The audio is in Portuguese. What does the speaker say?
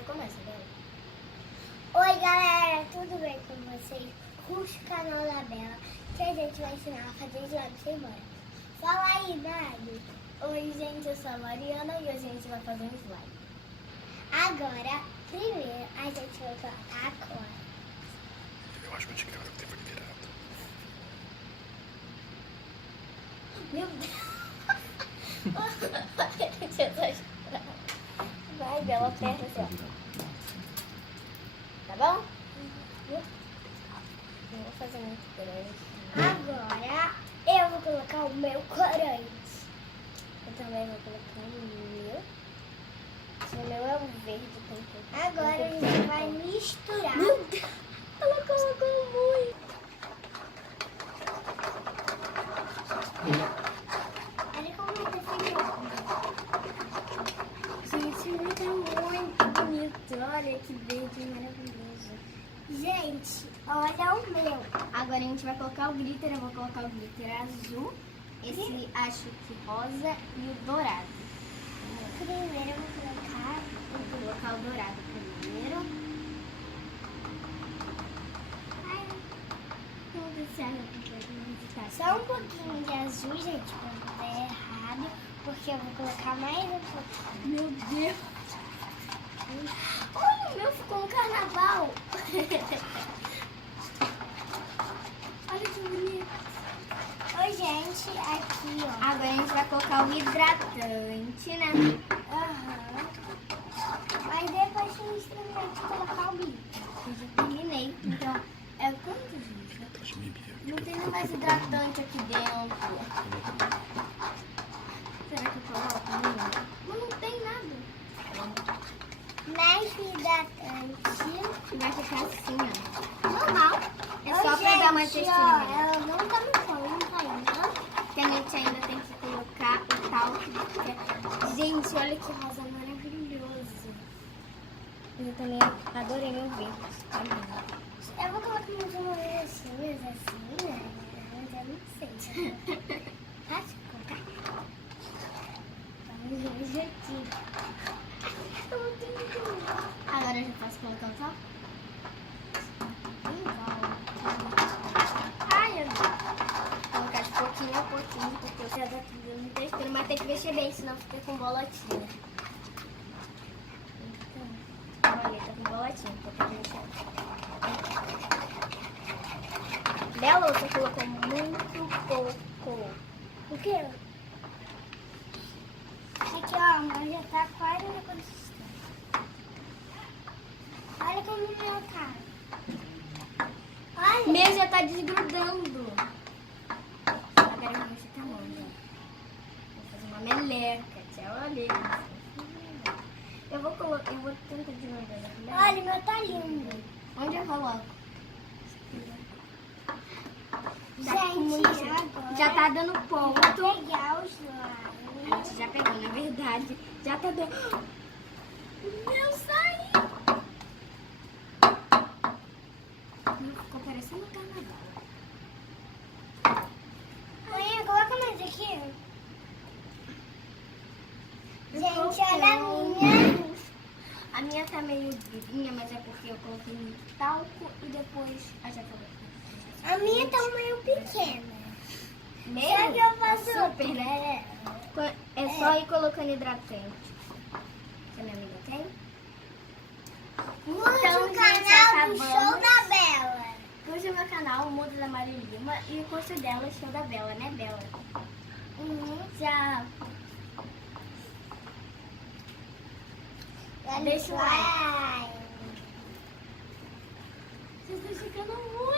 Você começa, Bela. Oi galera, tudo bem com vocês? Curte o canal da Bela, que a gente vai ensinar a fazer slime sem banho. Fala aí, Nadi. Oi gente, eu sou a Mariana e hoje a gente vai fazer um slime. Agora, primeiro, a gente vai colocar a cor. Eu acho que eu tinha que ter tempo liberado. Meu Deus! Vai, Bela, aperta assim, ó. Tá bom? Não vou fazer muito grande. Agora, eu vou colocar o meu corante. Eu também vou colocar o meu. O meu é o verde. Agora a gente vai misturar. Meu Deus! Ela colocou muito. Olha como tá ficando. Gente, muito bonito. Olha que verde maravilhoso. Gente, olha o meu. Agora a gente vai colocar o glitter. Eu vou colocar o glitter azul. Esse acho que rosa e o dourado. Primeiro eu vou colocar. Vou colocar o dourado primeiro. Ai, Vamos ver se ela vai só um pouquinho de azul, gente, pra não dar errado. Porque eu vou colocar mais um pouquinho. Meu Deus! Olha, o meu ficou um carnaval! Olha que bonito! Oi, gente, aqui, ó. Agora a gente vai colocar o hidratante, né? Aham. Mas depois que a gente terminar de colocar o glitter. Eu já terminei. Então, é quanto, gente? Não tem mais hidratante aqui dentro. Será que eu coloco? Mas não tem nada. Mais hidratante. Vai ficar assim, ó. Normal. É só Oi, pra dar uma gente, textura ó, melhor. ela não tá no pão, não tá ainda. Que a gente ainda tem que colocar o tal. Gente, olha que rosa maravilhoso. Eu também adorei meu verde. Tá lindo. Eu vou colocar umas molhinhas assim, né? Mas eu não sei. Acho que colocar. Vamos ver o jeitinho. Agora eu já posso colocar o tal? Ai, eu vou colocar de pouquinho a pouquinho, porque eu já tá tudo dando textura, mas tem que mexer bem, senão fica com bolotinha. Olha, tá com bolotinha, então tem que mexer. Bela, você colocou muito pouco. O quê? Aqui, ó, mas já tá quase na consistência. Olha como o meu tá. Olha. Meu já tá desgrudando. Agora eu vou mexer com a mão, já. Vou fazer uma meleca. Tchau, olha. Eu vou tentar de novo. Né? Olha, o meu tá lindo. Onde eu coloco? Gente, agora Já tá dando eu ponto. vou pegar os A lábios. gente já pegou, na verdade. Já tá dando... Meu, saiu! Meu, ficou parecendo um carnaval. Mãe, coloca mais aqui. Gente, olha a minha. A minha tá meio durinha, mas é porque eu coloquei muito talco e depois... Ah, já falei. A minha tá meio pequena. Meio? Será que eu faço Super, outra? né? É só ir colocando hidratante. Que a minha amiga tem. Mude Então, o gente, canal do acabamos. Show da Bela. Curte o meu canal, o Mundo da Maria Lima. E o curso dela, o Show da Bela, né, Bela? Tchau. Deixa o like. Vocês estão ficando muito